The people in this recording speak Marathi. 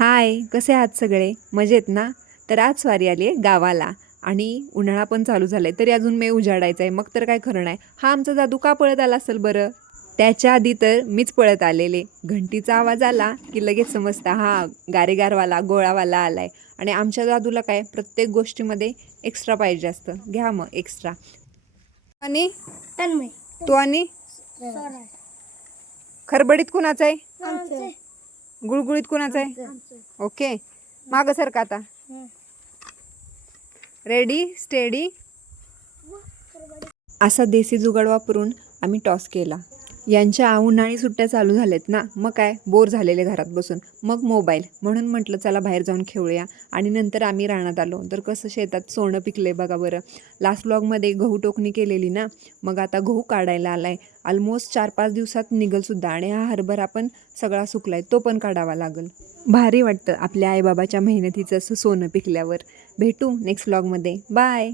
हाय कसे आहात सगळे? मजेत ना? तर आज स्वारी आली आहे गावाला आणि उन्हाळा पण चालू झाला आहे तरी अजून मे उजाडायचा आहे. मग तर काय खरं नाही. हा आमचा जादू का पळत आला असेल बरं? त्याच्या आधी तर मीच पळत आलेले. घंटीचा आवाज आला की लगेच समजता हा गारेगारवाला गोळावाला आलाय. आणि आमच्या जादूला काय? प्रत्येक गोष्टीमध्ये एक्स्ट्रा पाहिजे असतं घ्या मग एक्स्ट्रा आणि? तू आणि? खरबडीत कुणाचं आहे? गुळगुळीत कुणाचं आहे? ओके. मागं सर का आता? रेडी स्टेडी असा देसी जुगाड वापरून आम्ही टॉस केला. यांच्या उन्हाळी सुट्ट्या चालू झाल्यात ना मग काय? बोर झालेले घरात बसून. मग मोबाईल. म्हणून म्हटलं चला बाहेर जाऊन खेळूया. आणि नंतर आम्ही रानात आलो. तर कसं शेतात सोनं पिकले बघा बरं. लास्ट ब्लॉगमध्ये गहू टोकणी केलेली ना मग आता गहू काढायला आला आहे ऑलमोस्ट चार पाच दिवसात निघलसुद्धा आणि हा हरभरा पण सगळा सुकलाय. तो पण काढावा लागेल. भारी वाटतं आपल्या आईबाबाच्या मेहनतीचं असं सोनं पिकल्यावर. भेटू नेक्स्ट ब्लॉगमध्ये बाय